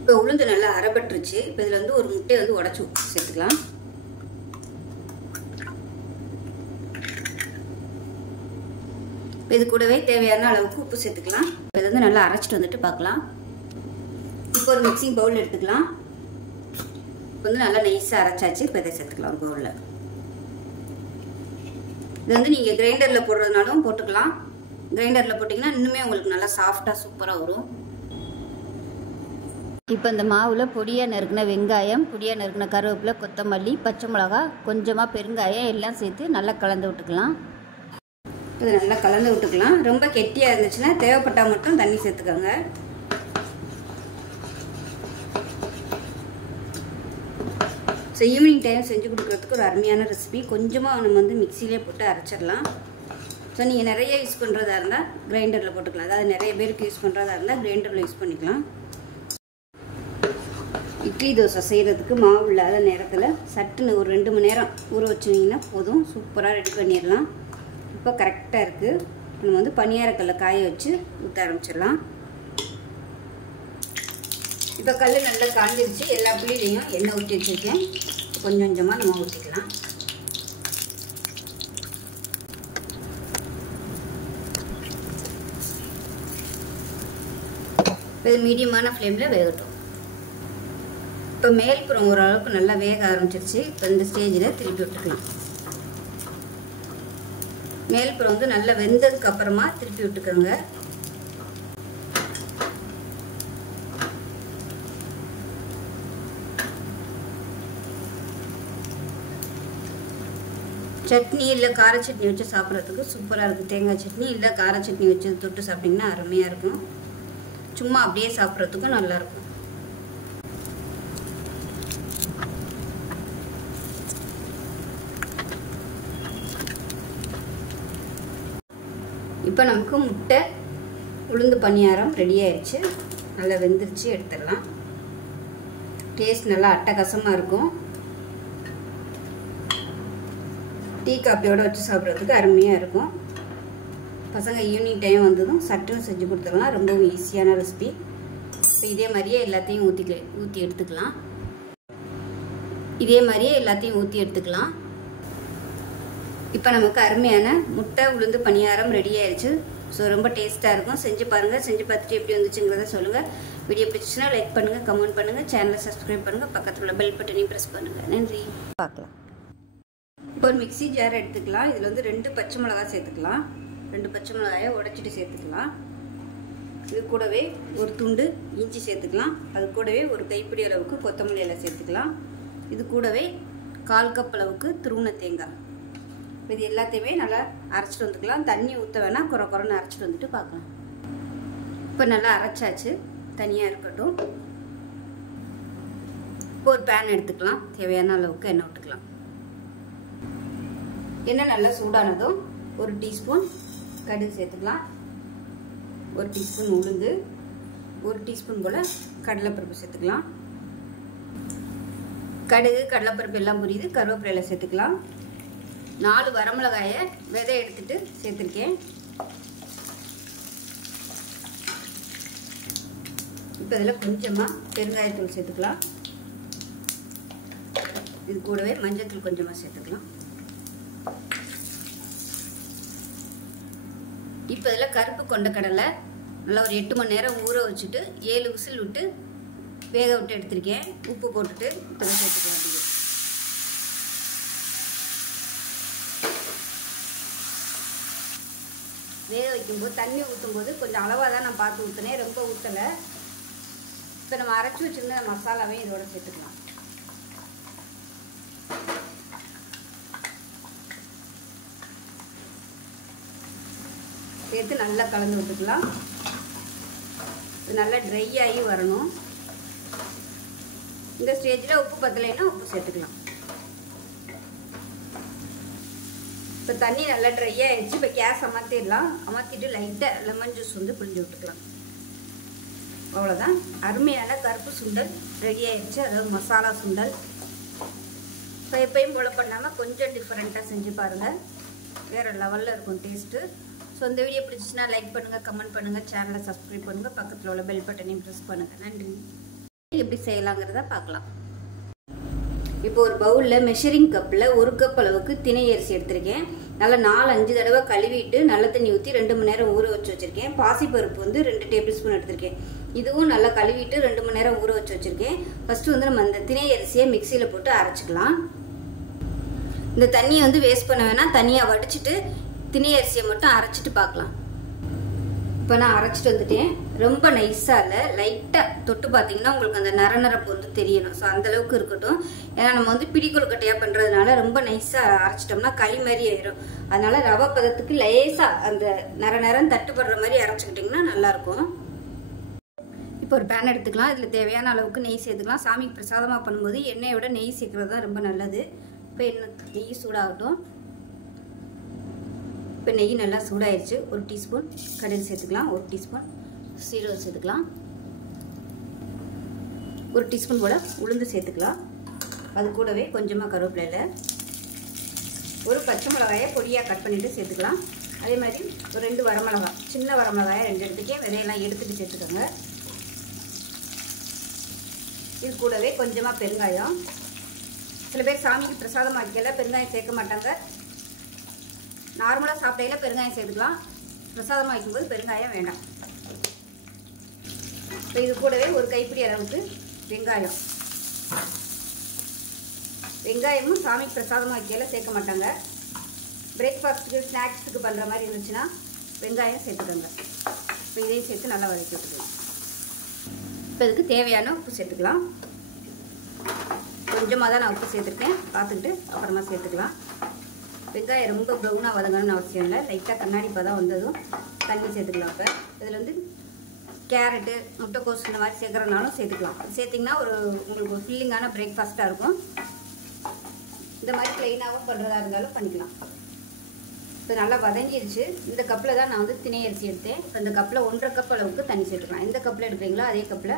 இப்போ உளுந்து நல்லா அரைப்பட்டுருச்சு. இப்போ இதில் வந்து ஒரு முட்டையை வந்து உடச்சி சேர்த்துக்கலாம். இப்போ இது கூடவே தேவையான அளவுக்கு உப்பு சேர்த்துக்கலாம். இப்போ இது வந்து நல்லா அரைச்சிட்டு வந்துட்டு பார்க்கலாம். இப்போ ஒரு மிக்சிங் பவுல் எடுத்துக்கலாம். இப்போ வந்து நல்லா நைஸாக அரைச்சாச்சு. இப்போ இதை சேர்த்துக்கலாம் ஒரு பவுலில். இது வந்து நீங்கள் கிரைண்டரில் போடுறதுனாலும் போட்டுக்கலாம். கிரைண்டரில் போட்டிங்கன்னா இன்னுமே உங்களுக்கு நல்லா சாஃப்டாக சூப்பராக வரும். இப்போ இந்த மாவில் பொடியாக நறுக்கின வெங்காயம், பொடியாக நறுக்கின கருவேப்பிலை, கொத்தமல்லி, பச்சை மிளகா, கொஞ்சமாக பெருங்காயம் எல்லாம் சேர்த்து நல்லா கலந்து விட்டுக்கலாம். இது நல்லா கலந்து விட்டுக்கலாம். ரொம்ப கெட்டியாக இருந்துச்சுன்னா தேவைப்பட்டால் மட்டும் தண்ணி சேர்த்துக்கோங்க. ஸோ ஈவினிங் டைம் செஞ்சு கொடுக்குறதுக்கு ஒரு அருமையான ரெசிபி. கொஞ்சமாக நம்ம வந்து மிக்சியிலே போட்டு அரைச்சிடலாம். ஸோ நீங்கள் நிறைய யூஸ் பண்ணுறதா இருந்தால் கிரைண்டரில் போட்டுக்கலாம். அதாவது நிறைய பேருக்கு யூஸ் பண்ணுறதா இருந்தால் கிரைண்டரில் யூஸ் பண்ணிக்கலாம். இட்லி தோசை செய்கிறதுக்கு மாவு இல்லாத நேரத்தில் சட்டுன்னு ஒரு 2 மணி நேரம் ஊற வச்சுனிங்கன்னா போதும், சூப்பராக ரெடி பண்ணிடலாம். இப்போ கரெக்டாக இருக்குது. நம்ம வந்து பனியாரக்கல்லை காய வச்சு ஊற்ற ஆரம்பிச்சிடலாம். இப்போ கல் நல்லா காஞ்சிருச்சு. எல்லா புள்ளிலையும் எண்ணெய் ஊற்றி வச்சுருக்கேன். கொஞ்சம் கொஞ்சமாக நம்ம ஊற்றிக்கலாம். இது மீடியமான ஃப்ளேமில் வேகட்டும். இப்போ மேல்புறம் ஓரளவுக்கு நல்லா வேக ஆரம்பிச்சிருச்சு. இப்போ இந்த ஸ்டேஜில் திருப்பி விட்டுக்கலாம். மேல்புறம் வந்து நல்லா வெந்ததுக்கு அப்புறமா திருப்பி விட்டுக்கோங்க. சட்னி இல்லை கார சட்னி வச்சு சாப்பிட்றதுக்கு சூப்பராக இருக்குது. தேங்காய் சட்னி இல்லை கார சட்னி வச்சு தொட்டு சாப்பிட்டிங்கன்னா அருமையாக இருக்கும். சும்மா அப்படியே சாப்பிட்றதுக்கும் நல்லாயிருக்கும். இப்போ நமக்கு முட்டை உளுந்து பணியாரம் ரெடி ஆயிடுச்சு. நல்லா வெந்துருச்சு, எடுத்துடலாம். டேஸ்ட் நல்லா அட்டகாசமாக இருக்கும். டீ காப்பியோடு வச்சு சாப்பிட்றதுக்கு அருமையாக இருக்கும். பசங்க ஈவினிங் டைம் வந்ததும் சட்டுன்னு செஞ்சு கொடுத்துடலாம். ரொம்பவும் ஈஸியான ரெசிபி. இப்போ இதே மாதிரியே எல்லாத்தையும் ஊற்றி எடுத்துக்கலாம். இப்போ நமக்கு அருமையான முட்டை உளுந்து பணியாரம் ரெடி ஆயிடுச்சு. ஸோ ரொம்ப டேஸ்ட்டாக இருக்கும். செஞ்சு பாருங்கள். செஞ்சு பார்த்துட்டு எப்படி வந்துச்சுங்கிறத சொல்லுங்கள். வீடியோ பிடிச்சுன்னா லைக் பண்ணுங்கள், கமெண்ட் பண்ணுங்கள், சேனலை சப்ஸ்கிரைப் பண்ணுங்கள், பக்கத்தில் உள்ள பெல் பட்டனையும் ப்ரெஸ் பண்ணுங்கள். நன்றி. பார்க்கலாம். இப்போ ஒரு மிக்ஸி ஜார் எடுத்துக்கலாம். இதில் வந்து 2 பச்சை மிளகாய் சேர்த்துக்கலாம். 2 பச்சை மிளகாயை உடைச்சிட்டு சேர்த்துக்கலாம். இது கூடவே ஒரு துண்டு இஞ்சி சேர்த்துக்கலாம். அது கூடவே ஒரு கைப்பிடி அளவுக்கு கொத்தமல்லி இலை சேர்த்துக்கலாம். இது கூடவே 1/4 கப் அளவுக்கு துருவின தேங்காய். இது எல்லாத்தையுமே நல்லா அரைச்சிட்டு வந்துக்கலாம். தண்ணி ஊற்ற வேணால் குறைன்னு அரைச்சிட்டு வந்துட்டு பார்க்கலாம். இப்போ நல்லா அரைச்சாச்சு, தனியாக இருக்கட்டும். இப்போ ஒரு பேன் எடுத்துக்கலாம். தேவையான அளவுக்கு எண்ணெய் விட்டுக்கலாம். எண்ணெய் நல்லா சூடானதும் 1 டீஸ்பூன் கடுகு சேர்த்துக்கலாம். 1 டீஸ்பூன் உளுந்து, 1 டீஸ்பூன் போல் கடலைப்பருப்பு சேர்த்துக்கலாம். கடுகு கடலைப்பருப்பு எல்லாம் புரியுது. கருவேப்பிலை சேர்த்துக்கலாம். 4 வரமிளகாயை விதை எடுத்துட்டு சேர்த்துருக்கேன். இப்போ இதில் கொஞ்சமாக பெருங்காயத்தூள் சேர்த்துக்கலாம். இது கூடவே மஞ்சத்தூள் கொஞ்சமாக சேர்த்துக்கலாம். இப்போ இதில் கருப்பு கொண்டக்கடலை நல்லா ஒரு 8 மணி நேரம் ஊற வச்சுட்டு 7 விசில் விட்டு வேக விட்டு எடுத்திருக்கேன். உப்பு போட்டுட்டு இதில் சேர்த்துக்கலாம். வேக வைக்கும்போது தண்ணி ஊற்றும்போது கொஞ்சம் அளவாக தான் நான் பார்த்து ஊற்றினேன், ரொம்ப ஊற்றலை. இப்போ நம்ம அரைச்சி வச்சுருந்த மசாலாவையும் இதோட சேர்த்துக்கலாம். சேர்த்து நல்லா கலந்து விட்டுக்கலாம். இது நல்லா ட்ரை ஆகி வரணும். இந்த ஸ்டேஜில் உப்பு பத்தலைன்னா உப்பு சேர்த்துக்கலாம். இப்போ தண்ணி நல்லா ட்ரை ஆகிடுச்சு. இப்போ கேஸ் அமர்த்திடலாம். அமர்த்திட்டு லைட்டாக லெமன் ஜூஸ் வந்து புழிஞ்சு விட்டுக்கலாம். அவ்வளோதான். அருமையான கருப்பு சுண்டல் ரெடி ஆகிடுச்சு. அதாவது மசாலா சுண்டல். இப்போ எப்பயும் போல பண்ணாமல் கொஞ்சம் டிஃப்ரெண்ட்டாக செஞ்சு பாருங்கள். வேறு லெவலில் இருக்கும் டேஸ்ட்டு. ஸோ இந்த வீடியோ பிடிச்சிச்சுன்னா லைக் பண்ணுங்கள், கமெண்ட் பண்ணுங்கள், சேனலை சப்ஸ்கிரைப் பண்ணுங்கள், பக்கத்தில் உள்ள பெல் பட்டனையும் ப்ரெஸ் பண்ணுங்கள். நன்றி. எப்படி செய்யலாங்கிறத பார்க்கலாம். இப்போ ஒரு பவுலில் மெஷரிங் கப்பில் 1 கப் அளவுக்கு திணை அரிசி எடுத்திருக்கேன். நல்லா 4-5 தடவை கழுவிட்டு நல்ல தண்ணி ஊற்றி 2 மணி நேரம் ஊற வச்சு வச்சுருக்கேன். பாசிப்பருப்பு வந்து 2 டேபிள் ஸ்பூன் எடுத்திருக்கேன். இதுவும் நல்லா கழுவிட்டு 2 மணி நேரம் ஊற வச்சு வச்சுருக்கேன். ஃபஸ்ட்டு வந்து நம்ம அந்த திணை அரிசியை மிக்சியில் போட்டு அரைச்சிக்கலாம். இந்த தண்ணியை வந்து வேஸ்ட் பண்ண வேணாம். தனியாக வடிச்சிட்டு திணை அரிசியை மட்டும் அரைச்சிட்டு பார்க்கலாம். இப்போ நான் அரைச்சிட்டு வந்துட்டேன். ரொம்ப நைஸாக இல்லை, லைட்டாக தொட்டு பார்த்தீங்கன்னா உங்களுக்கு அந்த நரப்பு வந்து தெரியணும். ஸோ அந்தளவுக்கு இருக்கட்டும். ஏன்னா நம்ம வந்து பிடி கொழுக்கட்டையாக பண்ணுறதுனால ரொம்ப நைஸாக அரைச்சிட்டோம்னா களி மாதிரி ஆயிடும். அதனால ரவை பதத்துக்கு லேசாக அந்த நரம் தட்டுப்படுற மாதிரி அரைச்சிக்கிட்டிங்கன்னா நல்லாயிருக்கும். இப்போ ஒரு பேன் எடுத்துக்கலாம். இதில் தேவையான அளவுக்கு நெய் சேர்த்துக்கலாம். சாமிக்கு பிரசாதமாக பண்ணும்போது எண்ணெயோட நெய் சேர்க்குறது தான் ரொம்ப நல்லது. இப்போ நெய் சூடாகட்டும். இப்போ நெய் நல்லா சூடாயிருச்சு. 1 டீஸ்பூன் கடுகு சேர்த்துக்கலாம். 1 டீஸ்பூன் சீரகம் சேர்த்துக்கலாம். 1 டீஸ்பூன் போல் உளுந்து சேர்த்துக்கலாம். அது கூடவே கொஞ்சமாக கருவேப்பிலை, ஒரு பச்சை மிளகாயை பொடியாக கட் பண்ணிவிட்டு சேர்த்துக்கலாம். அதே மாதிரி ஒரு 2 வரமிளகாய், சின்ன வரமிளகாயை 2 எடுத்துக்கே விதையெல்லாம் எடுத்துகிட்டு சேர்த்துக்கோங்க. இது கூடவே கொஞ்சமாக பெருங்காயம். சில பேர் சாமிக்கு பிரசாதம் ஆக்கியல பெருங்காயம் சேர்க்க மாட்டாங்க. நார்மலாக சாப்பிடையில பெருங்காயம் சேர்த்துக்கலாம். பிரசாதமாக வைக்கும்போது பெருங்காயம் வேண்டாம். இப்போ இது கூடவே ஒரு கைப்பிடி அளவுக்கு வெங்காயம். வெங்காயமும் சாமிக்கு பிரசாதமாக வைக்கையில் சேர்க்க மாட்டாங்க. பிரேக்ஃபாஸ்ட்டுக்கு ஸ்நாக்ஸுக்கு பண்ணுற மாதிரி இருந்துச்சுன்னா வெங்காயம் சேர்த்துக்கோங்க. இப்போ இதையும் சேர்த்து நல்லா வதக்கி விட்டுக்கலாம். இப்போ இதுக்கு தேவையான உப்பு சேர்த்துக்கலாம். கொஞ்சமாக தான் நான் உப்பு சேர்த்துருக்கேன். பார்த்துக்கிட்டு அப்புறமா சேர்த்துக்கலாம். வெங்காயம் ரொம்ப ப்ரௌனாக வதங்கணும்னு அவசியம் இல்லை. லைட்டாக கண்ணாடி பதம் வந்ததும் தண்ணி சேர்த்துக்கலாம். இப்போ இதில் வந்து கேரட்டு, முட்டைக்கோஸ் இந்த மாதிரி சேர்க்குறதுனாலும் சேர்த்துக்கலாம். சேர்த்திங்கன்னா உங்களுக்கு ஒரு ஃபில்லிங்கான பிரேக்ஃபாஸ்ட்டாக இருக்கும். இந்த மாதிரி ப்ளெயினாகவும் பண்ணுறதா இருந்தாலும் பண்ணிக்கலாம். இப்போ நல்லா வதங்கிடுச்சு. இந்த கப்பில் தான் நான் வந்து திணை அரிசி எடுத்தேன். இப்போ இந்த கப்பில் 1.5 கப் அளவுக்கு தண்ணி சேர்த்துக்கலாம். எந்த கப்பில் எடுக்கிறீங்களோ அதே கப்பில்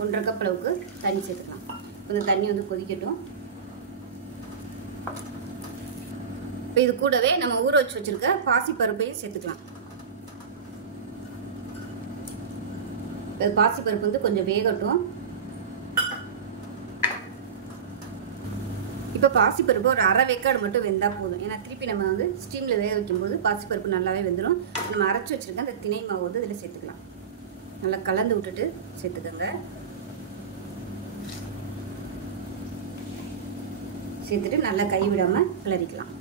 1.5 கப் அளவுக்கு தண்ணி சேர்த்துக்கலாம். இப்போ இந்த தண்ணி வந்து கொதிக்கட்டும். இப்போ இது கூடவே நம்ம ஊற வச்சு வச்சிருக்க பாசி பருப்பையும் சேர்த்துக்கலாம். பாசி பருப்பு வந்து கொஞ்சம் வேகட்டும். இப்போ பாசிப்பருப்பு ஒரு அரை வேக்காடு மட்டும் வெந்தால் போதும். ஏன்னா திருப்பி நம்ம வந்து ஸ்டீமில் வேக வைக்கும்போது பாசிப்பருப்பு நல்லாவே வெந்துடும். நம்ம அரைச்சி வச்சுருக்க அந்த திணை மாவு வந்து இதில் சேர்த்துக்கலாம். நல்லா கலந்து விட்டுட்டு சேர்த்துக்கோங்க. சேர்த்துட்டு நல்லா கை விடாமல் கிளறிக்கலாம்.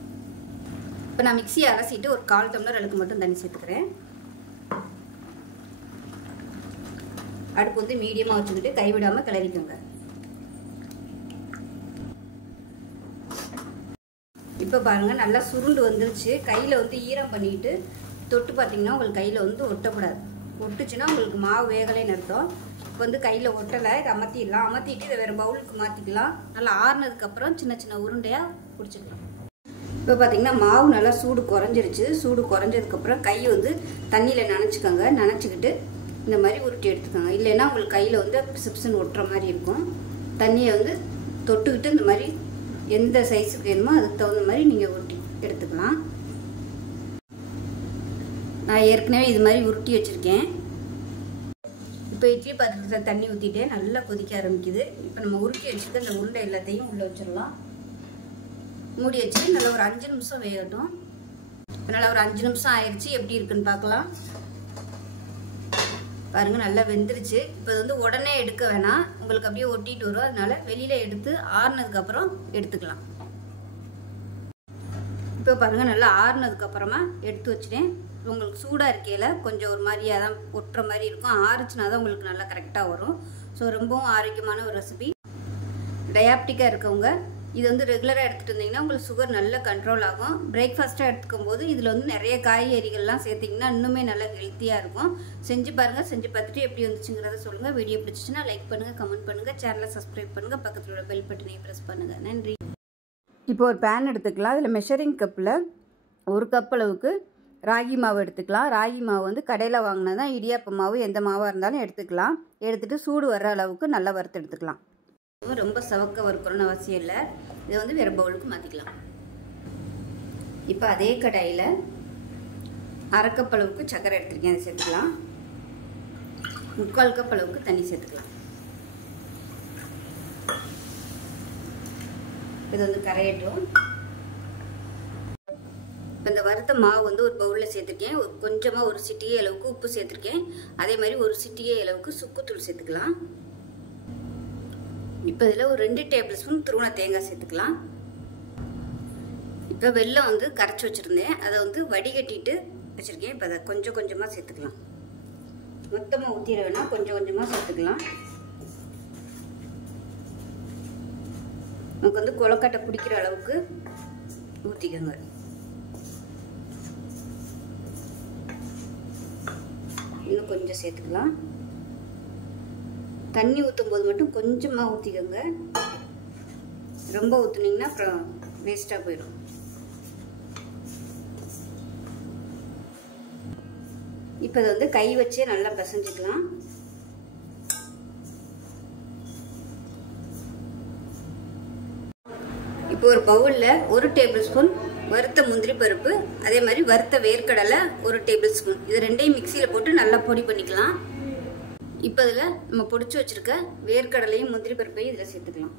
இப்போ நான் மிக்சியை அலசிட்டு ஒரு 1/4 டம்ளர் அளவுக்கு மட்டும் தண்ணி சேர்த்துக்கிறேன். அடுப்பு வந்து மீடியமாக வச்சுக்கிட்டு கை விடாமல் கிளறிக்கோங்க. இப்போ பாருங்கள் நல்லா சுருண்டு வந்துருச்சு. கையில் வந்து ஈரம் பண்ணிட்டு தொட்டு பார்த்தீங்கன்னா உங்களுக்கு கையில் வந்து ஒட்டக்கூடாது. ஒட்டுச்சுன்னா உங்களுக்கு மாவு வேகலைன்னு அர்த்தம். இப்போ வந்து கையில் ஒட்டலை. இதை அமர்த்திடலாம். அமர்த்திட்டு இதை வேறு பவுலுக்கு மாற்றிக்கலாம். நல்லா ஆறுனதுக்கப்புறம் சின்ன சின்ன உருண்டையாக பிடிச்சிக்கலாம். இப்போ பார்த்தீங்கன்னா மாவு நல்லா சூடு குறைஞ்சிருச்சு. சூடு குறைஞ்சதுக்கப்புறம் கை வந்து தண்ணியில் நனைச்சிக்கோங்க. நனைச்சிக்கிட்டு இந்த மாதிரி உருட்டி எடுத்துக்கோங்க. இல்லைன்னா உங்களுக்கு கையில் வந்து பிசுன்னு ஒட்டுற மாதிரி இருக்கும். தண்ணியை வந்து தொட்டுக்கிட்டு இந்த மாதிரி எந்த சைஸுக்கு வேணுமோ அதுக்கு தகுந்த மாதிரி நீங்கள் உருட்டி எடுத்துக்கலாம். நான் ஏற்கனவே இது மாதிரி உருட்டி வச்சுருக்கேன். இப்போ இட்லி பாத்திரத்தில் தண்ணி ஊற்றிட்டே நல்லா கொதிக்க ஆரம்பிக்குது. இப்போ நம்ம உருட்டி வச்சுட்டு அந்த உருண்டை எல்லாத்தையும் உள்ளே வச்சிடலாம். மூடி வச்சு நல்லா ஒரு 5 நிமிஷம் வேகட்டும். இப்போ நல்லா ஒரு 5 நிமிஷம் ஆயிடுச்சு. எப்படி இருக்குன்னு பார்க்கலாம். பாருங்கள் நல்லா வெந்துருச்சு. இப்போ வந்து உடனே எடுக்க வேணாம். உங்களுக்கு அப்படியே ஒட்டிட்டு வரும். அதனால வெளியில் எடுத்து ஆறுனதுக்கப்புறம் எடுத்துக்கலாம். இப்போ பாருங்கள் நல்லா ஆறுனதுக்கப்புறமா எடுத்து வச்சுட்டேன். உங்களுக்கு சூடாக இருக்கையில் கொஞ்சம் ஒரு மாதிரியாக தான் ஒட்டுற மாதிரி இருக்கும். ஆறுச்சுனா தான் உங்களுக்கு நல்லா கரெக்டாக வரும். ஸோ ரொம்பவும் ஆரோக்கியமான ஒரு ரெசிபி. டயாபெட்டிக்காக இருக்கவங்க இது வந்து ரெகுலராக எடுத்துகிட்டு இருந்தீங்கன்னா உங்களுக்கு சுகர் நல்ல கண்ட்ரோல் ஆகும். பிரேக்ஃபாஸ்ட்டாக எடுத்துக்கும் போது இதில் வந்து நிறைய காய்கறிகள்லாம் சேர்த்திங்கன்னா இன்னுமே நல்லா ஹெல்த்தியாக இருக்கும். செஞ்சு பாருங்கள். செஞ்சு பார்த்துட்டு எப்படி வந்துச்சுங்கிறத சொல்லுங்கள். வீடியோ பிடிச்சிச்சுன்னா லைக் பண்ணுங்கள், கமெண்ட் பண்ணுங்கள், சேனலை சப்ஸ்கிரைப் பண்ணுங்கள், பக்கத்தில் உள்ள பெல் பட்டனையும் ப்ரெஸ் பண்ணுங்கள். நன்றி. இப்போ ஒரு பேன் எடுத்துக்கலாம். அதில் மெஷரிங் கப்பில் 1 கப் அளவுக்கு ராகி மாவு எடுத்துக்கலாம். ராகி மாவு வந்து கடையில் வாங்கினா தான் இடியாப்ப மாவு எந்த மாவாக இருந்தாலும் எடுத்துக்கலாம். எடுத்துகிட்டு சூடு வர்ற அளவுக்கு நல்லா வறுத்து எடுத்துக்கலாம். ரொம்ப சவக்க வறுக்கணும்னு அவசியம் இல்லை. இதை வந்து வேறு பவுலுக்கு மாற்றிக்கலாம். இப்போ அதே கடாயில் 1/2 கப் அளவுக்கு சர்க்கரை எடுத்துருக்கேன். அதை சேர்த்துக்கலாம். 3/4 கப் அளவுக்கு தண்ணி சேர்த்துக்கலாம். இது வந்து கரையட்டும். இப்போ இந்த வறுத்த மாவு வந்து ஒரு பவுலில் சேர்த்துருக்கேன். கொஞ்சமாக ஒரு சிட்டிகை அளவுக்கு உப்பு சேர்த்துருக்கேன். அதே மாதிரி ஒரு சிட்டிகை அளவுக்கு சுக்குத்தூள் சேர்த்துக்கலாம். இப்போ இதில் ஒரு 2 டேபிள் ஸ்பூன் துருவன தேங்காய் சேர்த்துக்கலாம். இப்போ வெல்லம் வந்து கரைச்சி வச்சுருந்தேன். அதை வந்து வடிகட்டிட்டு வச்சுருக்கேன். இப்போ அதை கொஞ்சம் கொஞ்சமாக சேர்த்துக்கலாம். மொத்தமாக ஊற்றிட வேணாம், கொஞ்சம் கொஞ்சமாக சேர்த்துக்கலாம். நமக்கு வந்து கொழுக்கட்டை பிடிக்கிற அளவுக்கு ஊற்றிக்கோங்க. இன்னும் கொஞ்சம் சேர்த்துக்கலாம். தண்ணி ஊற்றும் போது மட்டும் கொஞ்சமாக ஊற்றிக்கோங்க. ரொம்ப ஊற்றுனீங்கன்னா அப்புறம் வேஸ்ட்டாக போயிடும். இப்போ இதை வந்து கை வச்சே நல்லா பிசைஞ்சிக்கலாம். இப்போ ஒரு பவுலில் 1 டேபிள் ஸ்பூன் வறுத்த முந்திரி பருப்பு, அதே மாதிரி வறுத்த வேர்க்கடலை 1 டேபிள் ஸ்பூன், இது ரெண்டையும் மிக்சியில் போட்டு நல்லா பொடி பண்ணிக்கலாம். இப்போ இதில் நம்ம பொடிச்சு வச்சுருக்க வேர்க்கடலையும் முந்திரி பருப்பையும் இதில் சேர்த்துக்கலாம்.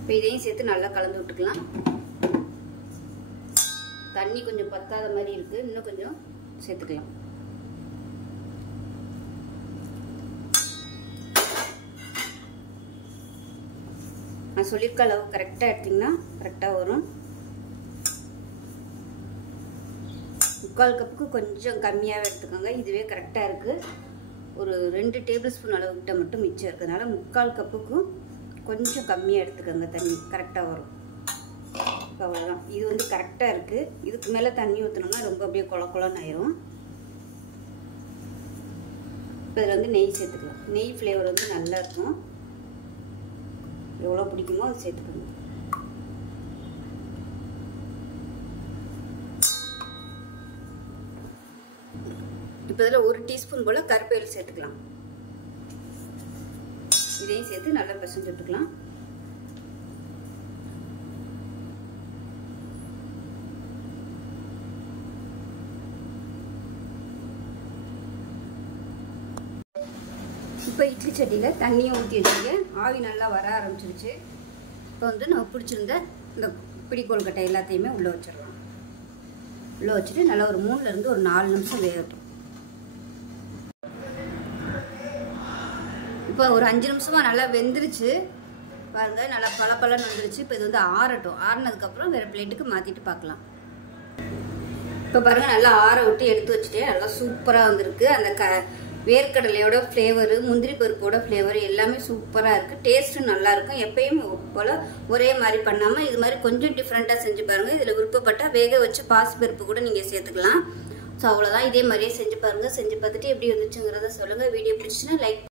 இப்போ இதையும் சேர்த்து நல்லா கலந்து விட்டுக்கலாம். தண்ணி கொஞ்சம் பத்தாத மாதிரி இருக்குது. இன்னும் கொஞ்சம் சேர்த்துக்கலாம். நான் சொல்லியிருக்க அளவு கரெக்டாக எடுத்திங்கன்னா கரெக்டாக வரும். 3/4 கப்புக்கு கொஞ்சம் கம்மியாகவே எடுத்துக்கோங்க. இதுவே கரெக்டாக இருக்குது. ஒரு 2 டேபிள் ஸ்பூன் அளவுக்கிட்ட மட்டும் மிச்சம் இருக்கிறதுனால 3/4 கப்புக்கும் கொஞ்சம் கம்மியாக எடுத்துக்கோங்க. தண்ணி கரெக்டாக வரும். இப்போ அவ்வளோதான். இது வந்து கரெக்டாக இருக்குது. இதுக்கு மேலே தண்ணி ஊற்றினோம்னா ரொம்ப அப்படியே கொலன்னு ஆயிரும். இப்போ இதில் வந்து நெய் சேர்த்துக்கலாம். நெய் ஃப்ளேவர் வந்து நல்லாயிருக்கும். எவ்வளோ பிடிக்குமோ அது சேர்த்துக்கோங்க. இப்போ இதில் 1 டீஸ்பூன் போல் கருவேப்பிலை சேர்த்துக்கலாம். இதையும் சேர்த்து நல்லா பிசைஞ்சு விட்டுக்கலாம். இப்போ இப்போ இட்லி சட்டியில் தண்ணியும் ஊற்றி வச்சுருக்கேன். ஆவி நல்லா வர ஆரம்பிச்சிருச்சு. இப்போ வந்து நம்ம பிடிச்சிருந்த இந்த பிடி கொழுக்கட்டை எல்லாத்தையுமே உள்ளே வச்சிடலாம். உள்ளே வச்சுட்டு நல்லா ஒரு 3லேருந்து ஒரு 4 நிமிஷம் வேகட்டும். இப்போ ஒரு 5 நிமிஷமாக நல்லா வெந்துருச்சு பாருங்கள். நல்லா பலன்னு வந்துருச்சு. இப்போ இது வந்து ஆறட்டும். ஆறினதுக்கப்புறம் வேறு பிளேட்டுக்கு மாற்றிட்டு பார்க்கலாம். இப்போ பாருங்கள் நல்லா ஆற விட்டு எடுத்து வச்சுட்டு நல்லா சூப்பராக வந்திருக்கு. அந்த வேர்க்கடலையோட ஃப்ளேவரு, முந்திரி பருப்போட ஃப்ளேவர் எல்லாமே சூப்பராக இருக்குது. டேஸ்ட்டும் நல்லாயிருக்கும். எப்பயும் போல் ஒரே மாதிரி பண்ணாமல் இது மாதிரி கொஞ்சம் டிஃப்ரெண்ட்டாக செஞ்சு பாருங்கள். இதில் விருப்பப்பட்டால் வேக வச்சு பாசிப்பருப்பு கூட நீங்கள் சேர்த்துக்கலாம். ஸோ அவ்வளோதான். இதே மாதிரியே செஞ்சு பாருங்கள். செஞ்சு பார்த்துட்டு எப்படி வந்துச்சுங்கிறத சொல்லுங்கள். Video பிடிச்சிச்சுன்னா like